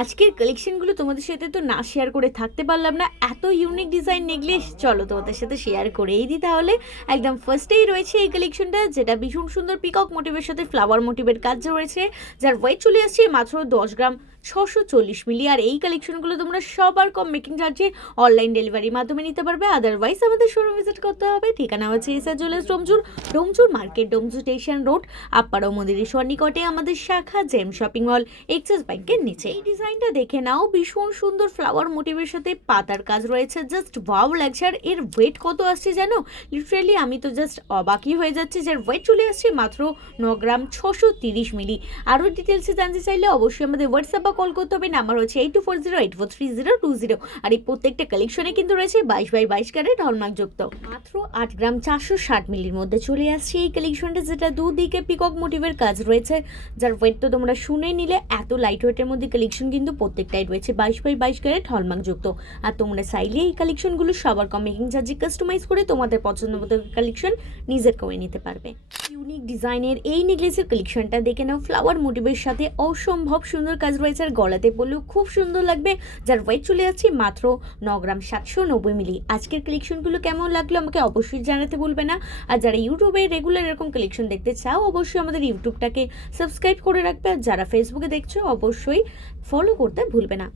আজকের কালেকশনগুলো তোমাদের সাথে তো না শেয়ার করে থাকতে পারলাম না। এত ইউনিক ডিজাইন নেকলেস, চলো তোমাদের সাথে শেয়ার করেই দিই তাহলে। একদম ফার্স্টেই রয়েছে এই কালেকশনটা, যেটা ভীষণ সুন্দর পিকক মোটিভের সাথে ফ্লাওয়ার মোটিভের কাজ রয়েছে, যার ওয়েট চলে আসছে মাত্র 10 গ্রাম 640 মিলি। আর এই কালেকশনগুলো তোমরা সবার কম মেকিং চার্জে অনলাইন ডেলিভারির মাধ্যমে নিতে পারবে। আদারওয়াইজ আমাদের শোরুম ভিজিট করতে হবে। ঠিকানা হচ্ছে SR jewellers Domjur, Domjur market, Domjur station road, Apparao মন্দিরের সন্নিকটে আমাদের শাখা জেম শপিং মল, এক্সিস ব্যাংকের নিচে। এই ডিজাইনটা দেখে নাও, ভীষণ সুন্দর ফ্লাওয়ার মোটিভের সাথে পাতার কাজ রয়েছে, জাস্ট ওয়াও লাগছে। আর এর ওয়েট কত আসছে জানো? লিটারেলি আমি তো জাস্ট অবাকই হয়ে যাচ্ছে, যার ওয়েট চলে আসছে মাত্র 9 গ্রাম 630 মিলি। আরও ডিটেলসে জানতে চাইলে অবশ্যই আমাদের হোয়াটসঅ্যাপ বা কল করতে হবে। নাম্বার হচ্ছে 8240843020। আর এই প্রত্যেকটা কালেকশনে কিন্তু রয়েছে 22x22 ক্যারেট হলমার্ক যুক্ত। মাত্র 8 গ্রাম 460 মিলির মধ্যে চলে আসছে এই কালেকশনটা, যেটা দুদিকে পিকক মোটিভের কাজ রয়েছে, যার ওয়েট তো তোমরা শুনে নিলে। এত লাইট ওয়েটের মধ্যে কালেকশন কিন্তু প্রত্যেকটাই রয়েছে 22x22 ক্যারেট হলমার্ক যুক্ত। আর তোমরা চাইলে এই কালেকশনগুলো সবার কম মেকিং চার্জে কাস্টমাইজ করে তোমাদের পছন্দ মতো কালেকশন নিজের করে নিতে পারবে। ইউনিক ডিজাইনের এই নেকলেসের কালেকশনটা দেখে নাও, ফ্লাওয়ার মোটিভের সাথে অসম্ভব সুন্দর কাজ রয়েছে। আর গলাতে পরলেও খুব সুন্দর লাগবে, যার ওয়েট চলে যাচ্ছে মাত্র 9 গ্রাম 790 মিলি। আজকের কালেকশনগুলো কেমন লাগলো আমাকে অবশ্যই জানাতে ভুলবে না। আর যারা ইউটিউবে রেগুলার এরকম কালেকশন দেখতে চাও, অবশ্যই আমাদের ইউটিউবটাকে সাবস্ক্রাইব করে রাখবে। আর যারা ফেসবুকে দেখছো, অবশ্যই ফলো করতে ভুলবে না।